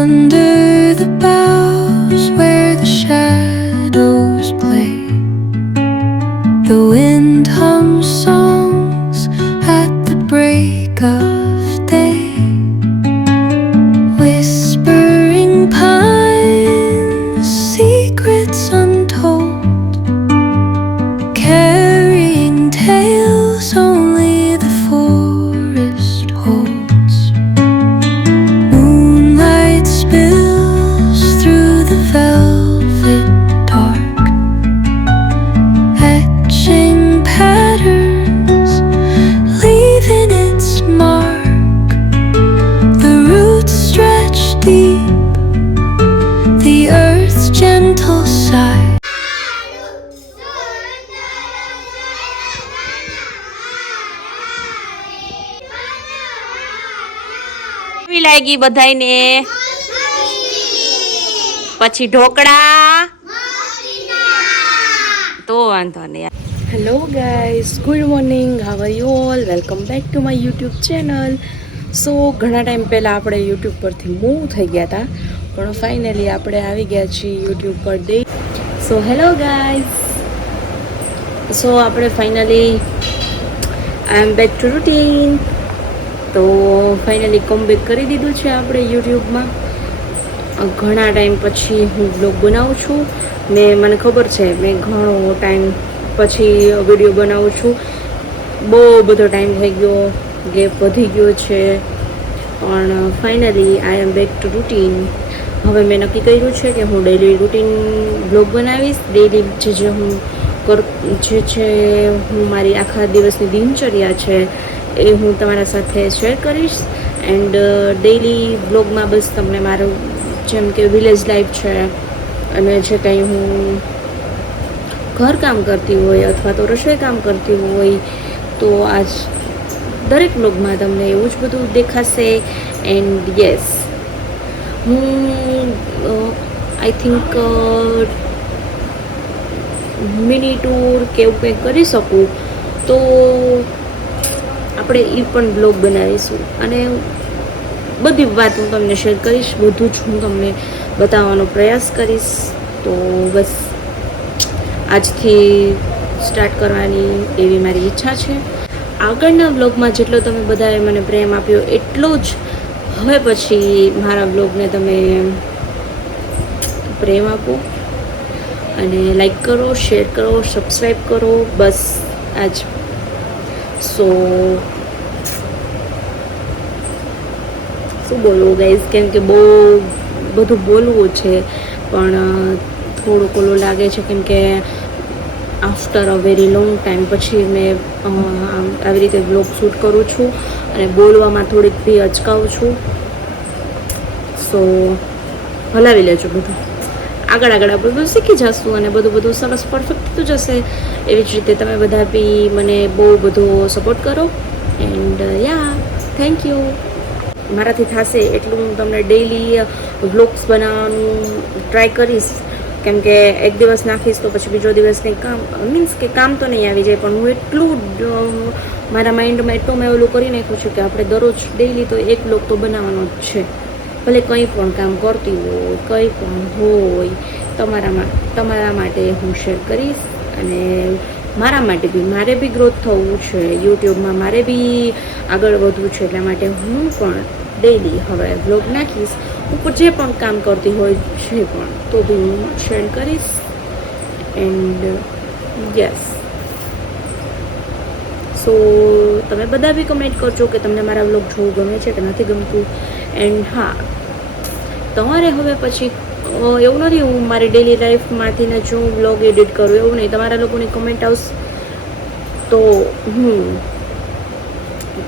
Under the boughs where the shadows play, the wind hums songs at the break of day. Whispering pines, secrets untold, carrying tales only the forest holds. Moonlight spills through the velvet dark, etching patterns, leaving its mark. The roots stretch deep, the earth's gentle sigh. કેવી લાગી બધાયને? પછી ઢોકળા તો વાંધો નહીં. Hello guys, good morning, how are you all? Welcome back to my YouTube channel. So ઘણા time પહેલાં આપણે યુટ્યુબ પરથી મૂવ થઈ ગયા હતા, પણ ફાઇનલી આપણે આવી ગયા છીએ યુટ્યુબ પર day. So hello guys, so આપણે finally I am back to routine. તો ફાઇનલી કમબેક કરી દીધું છે આપણે યુટ્યુબમાં. ઘણા ટાઈમ પછી હું બ્લોગ બનાવું છું. મને ખબર છે મેં ઘણો ટાઈમ પછી વિડીયો બનાવું છું. બહુ બધો ટાઈમ થઈ ગયો, ગેપ વધી ગયો છે, પણ finally I am back to routine. હવે મેં નક્કી કર્યું છે કે હું ડેલી રૂટીન બ્લોગ બનાવીશ. ડેલી જે હું હું મારી આખા દિવસની દિનચર્યા છે એ હું તમારા સાથે શેર કરીશ. એન્ડ ડેલી બ્લોગમાં બસ તમને મારું જેમ કે વિલેજ લાઈફ છે, અને જે કંઈ હું ઘરકામ કરતી હોય અથવા તો રસોઈ કામ કરતી હોય તો આજ દરેક બ્લોગમાં તમને એવું જ બધું દેખાશે. એન્ડ યસ, હું આઈ થિંક મિની ટૂર કે એવું કંઈ કરી શકું તો આપણે એ પણ બ્લોગ બનાવીશું, અને બધી વાત હું તમને શેર કરીશ. બધું જ હું તમને બતાવવાનો પ્રયાસ કરીશ. તો બસ આજથી સ્ટાર્ટ કરવાની એવી મારી ઈચ્છા છે. આગળના બ્લોગમાં જેટલો તમે બધાએ મને પ્રેમ આપ્યો એટલો જ હવે પછી મારા બ્લોગને તમે પ્રેમ આપો, અને લાઈક કરો, શેર કરો, સબસ્ક્રાઈબ કરો, બસ આજ. સો શું બોલવું ગાઈઝ, કેમ કે બહુ બધું બોલવું છે, પણ થોડુંક ઓલું લાગે છે, કેમ કે after a very long time પછી મેં આવી રીતે બ્લોગ શૂટ કરું છું, અને બોલવામાં થોડીક બી અચકાવું છું. સો હલાવી લેજો બધું. આગળ આપણે બધું શીખી જશું, અને બધું સરસ પરફેક્ટ થતું જશે. એવી જ રીતે તમે બધા બી મને બહુ બધો સપોર્ટ કરો. And yeah, thank you. મારાથી થશે એટલું હું તમને ડેઈલી વ્લોગ્સ બનાવવાનું ટ્રાય કરીશ. કેમ કે એક દિવસ નાખીશ તો પછી બીજો દિવસ કંઈ કામ મીન્સ કે કામ તો નહીં આવી જાય, પણ હું એટલું મારા માઇન્ડમાં એટલું મેં ઓલું કરી નાખ્યું છે કે આપણે દરરોજ ડેઈલી તો એક વ્લોગ તો બનાવવાનો જ છે. ભલે કંઈ પણ કામ કરતી હોય, કંઈ પણ હોય, તમારા માટે હું શેર કરીશ. અને મારા માટે બી, મારે બી ગ્રોથ થવું છે યુટ્યુબમાં, મારે બી આગળ વધવું છે. એટલા માટે હું પણ ડેઈલી હવે બ્લોગ નાખીશ. ઉપર જે પણ કામ કરતી હોય છે પણ તો બી હું શેર કરીશ. એન્ડ યસ, સો તમે બધા બી કમેન્ટ કરજો કે તમને મારા વ્લોગ જોવું ગમે છે કે નથી ગમતું. એન્ડ હા, તમારે હવે પછી એવું નથી હું મારી ડેલી લાઈફમાંથી ને જો હું વ્લોગ એડિટ કરું એવું નહીં. તમારા લોકોની કમેન્ટ આવશે તો હું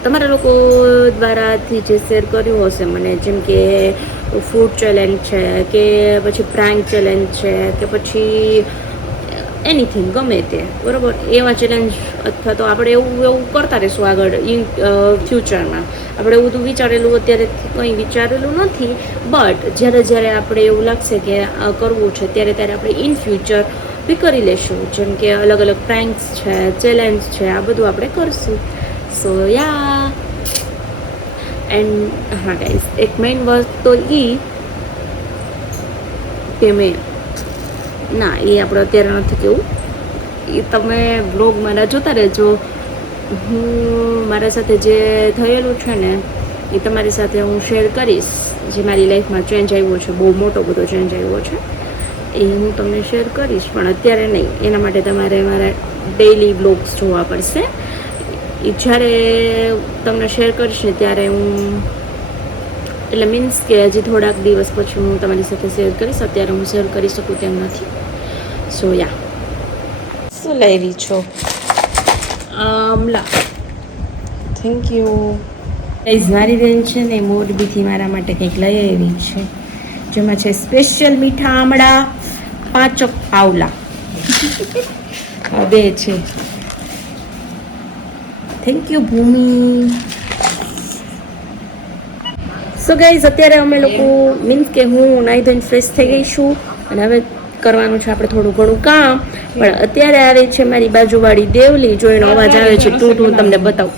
તમારા લોકો દ્વારાથી જે શેર કર્યું હશે મને, જેમ કે ફૂડ ચેલેન્જ છે, કે પછી પ્રાંક ચેલેન્જ છે, કે પછી એનીથિંગ ગમે તે, બરાબર, એવા ચેલેન્જ અથવા તો આપણે એવું કરતા રહીશું આગળ ઇન ફ્યુચરમાં. આપણે એવું બધું વિચારેલું અત્યારે કંઈ વિચારેલું નથી, બટ જ્યારે આપણે એવું લાગશે કે કરવું છે ત્યારે આપણે ઇન ફ્યુચર બી કરી લેશું. જેમ કે અલગ અલગ પ્રેન્ક્સ છે, ચેલેન્જ છે, આ બધું આપણે કરશું. સો યા, એન્ડ હા ગાઈઝ, એક મેઇન વાત તો કે મેં ના, એ આપણે અત્યારે નથી કેવું. એ તમે બ્લોગ મારા જોતા રહેજો. હું મારા સાથે જે થયેલું છે ને એ તમારી સાથે હું શેર કરીશ. જે મારી લાઈફમાં ચેન્જ આવ્યો છે, બહુ મોટો બધો ચેન્જ આવ્યો છે, એ હું તમને શેર કરીશ. પણ અત્યારે નહીં, એના માટે તમારે મારા ડેઈલી બ્લોગ્સ જોવા પડશે. એ જ્યારે તમને શેર કરીશ ને ત્યારે હું, એટલે મીન્સ કે હજી થોડાક દિવસ પછી હું તમારી સાથે શેર કરીશ. અત્યારે હું શેર કરી શકું તેમ નથી. સો યા, શું લઈ રહી છો? આમલા. Thank you. ગાઈઝ, મારી બેન છે ને મોરબીથી મારા માટે કંઈક લઈ આવી છે, જેમાં છે સ્પેશિયલ મીઠા આમળા, 5 પાવલા. આ બે છે. Thank you Bhumi. So guys, અત્યારે અમે લોકો મીન્સ કે હું નાહી ધોઈને ફ્રેશ થઈ ગઈ છું અને હવે કરવાનું છે આપણે થોડું ઘણું કામ. પણ અત્યારે આવે છે મારી બાજુવાળી દેવલી. જો એનો અવાજ આવે છે ટૂ ટૂ, તમને બતાવું.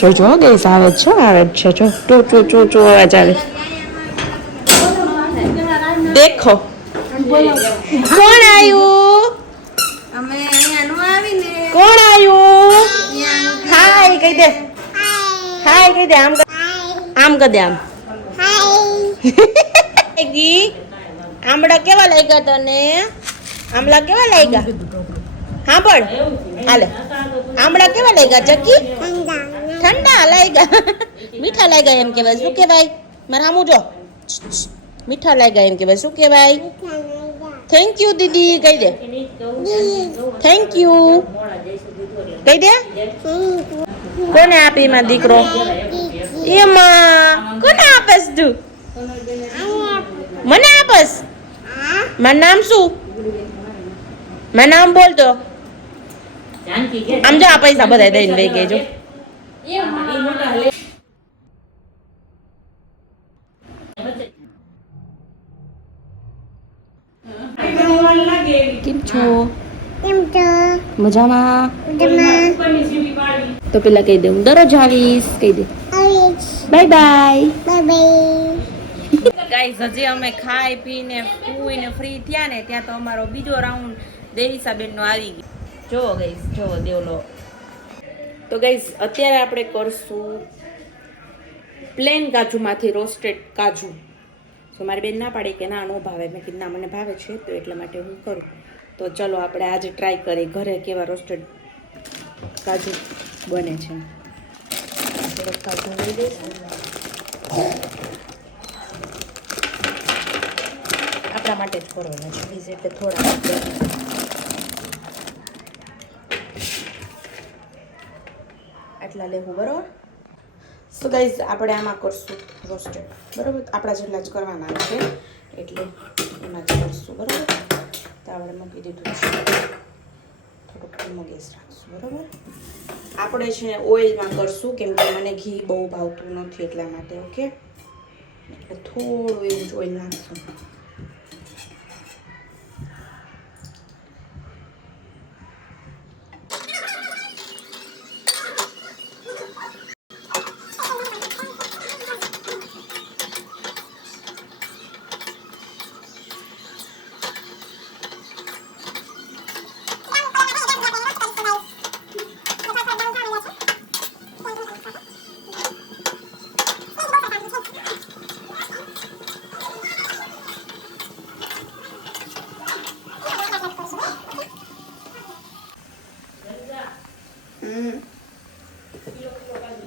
જોજો ગઈસ, આવે છે, આવે છે. જો ટુ ટુ ટુ ટુ અવાજ આવે. દેખો કોણ આવ્યું? કોણ આવ્યું? હાય કહી દે, હાય કહી દે. આમ આમ કહી દે, આમ. આમળા કેવા લાગ્યા તને? આમળા કેવા લાગ્યા? હા પણ હાલે, આમળા કેવા લાગ્યા ચકી? ઠંડા લાગ્યા. મીઠા લાગ્યા એમ કહેવાય. શું કહેવાય? મારે સામું જો. મીઠા લાગ્યા એમ કહેવાય. શું કહેવાય? થેન્ક યુ દીદી કહી દે. થેન્ક યુ કહી દે. કોને આપી માં દીકરો? એમાં કોને આપસ તું? મને આપસ? મારું નામ શું? મારું નામ બોલ તો. આમ જો, આ પૈસા બધા દઈને લઈ ગઈ જો. કેમ છો? મજામાં? તો પેલા કહી દે હું દરરોજ આવીશ. કહી દે બાય બાય. ગાઈસ, હજી અમે ખાઈ પીને પૂઈને ફ્રી થયા ને ત્યાં તો અમારો બીજો રાઉન્ડ દેવીસાબેન નો આવી ગયો. જોવો ગાઈસ, જોવો દેવલો. તો ગાઈસ, અત્યારે આપણે કરશું પ્લેન કાજુમાંથી રોસ્ટેડ કાજુ. તો મારી બેન ના પાડે કે ના, નો ભાવે. મેં કીધું ના, મને ભાવે છે, તો એટલા માટે હું કરું. તો ચલો આપણે આજે ટ્રાય કરીએ ઘરે કેવા રોસ્ટેડ કાજુ બને છે. થોડોક કાજુ લઈ દઈશું. આપણા માટે જ કરવાના છે, બીજે એટલે થોડા. આટલા લેવું, બરાબર? સો ગાઈઝ, આપણે આમાં કરશું રોસ્ટેડ, બરાબર? આપણા જેટલા જ કરવાના છે એટલે એમાં જ કરશું, બરાબર? તો આપણે મૂકી દીધું છે. થોડુંક ધીમો ગેસ રાખશું, બરાબર? આપણે છે ઓઇલમાં કરશું, કેમ કે મને ઘી બહુ ભાવતું નથી એટલા માટે. ઓકે, એટલે થોડું એવું જ ઓઇલ નાખશું.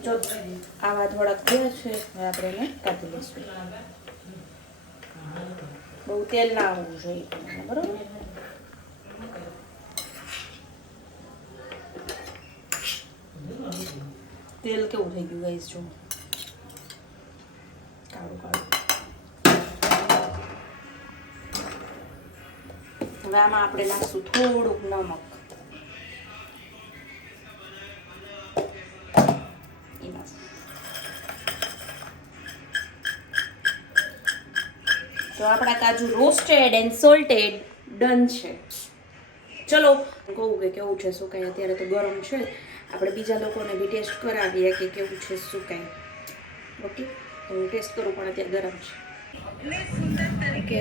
જો આવા થોડાક થયા છે, હવે આપણે એને કાઢી લઈશું. બહુ તેલ ના આવવું જોઈએ, બરાબર? તેલ કેવું થઈ ગયું ગાઈસ, જો કાળું કાળું. હવે આમાં આપણે નાખશું થોડુંક નમક. તો આપણા કાજુ રોસ્ટેડ એન્ડ સોલ્ટેડ ડન છે. ચલો કહું કે કેવું છે શું કાંઈ. અત્યારે તો ગરમ છે, આપણે બીજા લોકોને બી ટેસ્ટ કરાવીએ કે કેવું છે શું કાંઈ. ઓકે, તો હું ટેસ્ટ કરું પણ અત્યારે ગરમ છે. ઓકે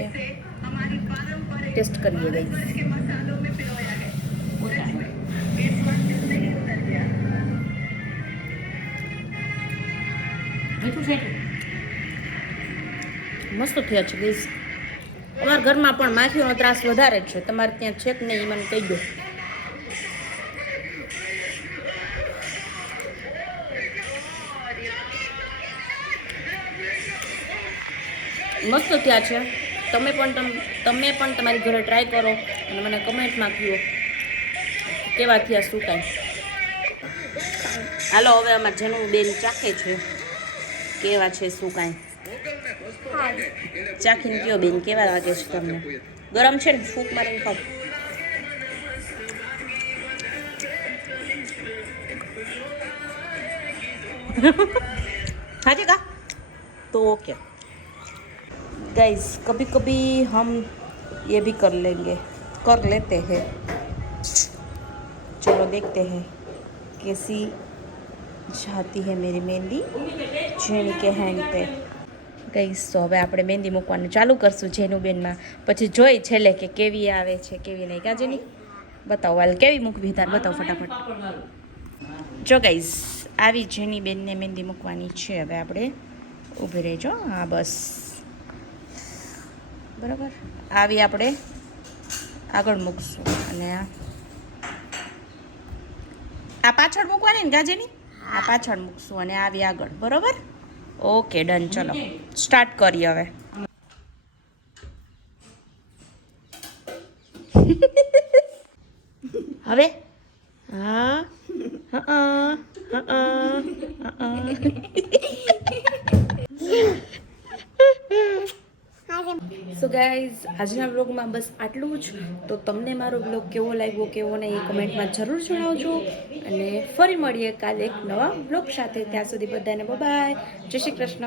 ટેસ્ટ કરીએ ગઈ. મીઠું છે મસ્ત થયા છે ગઈસ. અમારા ઘરમાં પણ માખીઓનો ત્રાસ વધારે જ છે. તમારે ત્યાં છે કે નહીં એ મને કહી દો. મસ્ત થયા છે. તમે પણ તમારી ઘરે ટ્રાય કરો અને મને કમેન્ટમાં કહો કેવા થયા શું કાંઈ. હાલો હવે અમારે જેનું બેન ચાખે છે કેવા છે શું કાંઈ. ચાખીને કયો બેન કેવા લાગે છે તમને. ગરમ છે ને ફૂંક મારીને ખાવ. हाँ जी का तो ओके गाइस कभी कभी हम ये भी कर लेते हैं. चलो देखते हैं कैसी जाती है मेरी मेहंदी जेनी के हैंड पे. ગાઈસ તો હવે આપણે મહેંદી મૂકવાનું ચાલુ કરશું જેનુબેનમાં. પછી જોઈ છેલ્લે કે કેવી આવે છે કેવી નહીં. કાજેની બતાવો હાલ કેવી મૂકવી તાર બતાવો ફટાફટ. જો ગાઈસ આવી જેની બેનને મહેંદી મૂકવાની છે. હવે આપણે ઊભી રહેજો. હા બસ બરાબર. આવી આપણે આગળ મૂકશું અને આ પાછળ મૂકવાની ને ગાજેની. આ પાછળ મૂકશું અને આવી આગળ. બરાબર ઓકે ડન. ચલો સ્ટાર્ટ કરીએ હવે. હવે હા સો ગાઈઝ આજના બ્લોગમાં બસ આટલું જ. તો તમને મારો બ્લોગ કેવો લાગ્યો કેવો નહીં એ કમેન્ટમાં જરૂર જણાવજો. અને ફરી મળીએ કાલે એક નવા બ્લોગ સાથે. ત્યાં સુધી બધાને બાય. જય શ્રી કૃષ્ણ.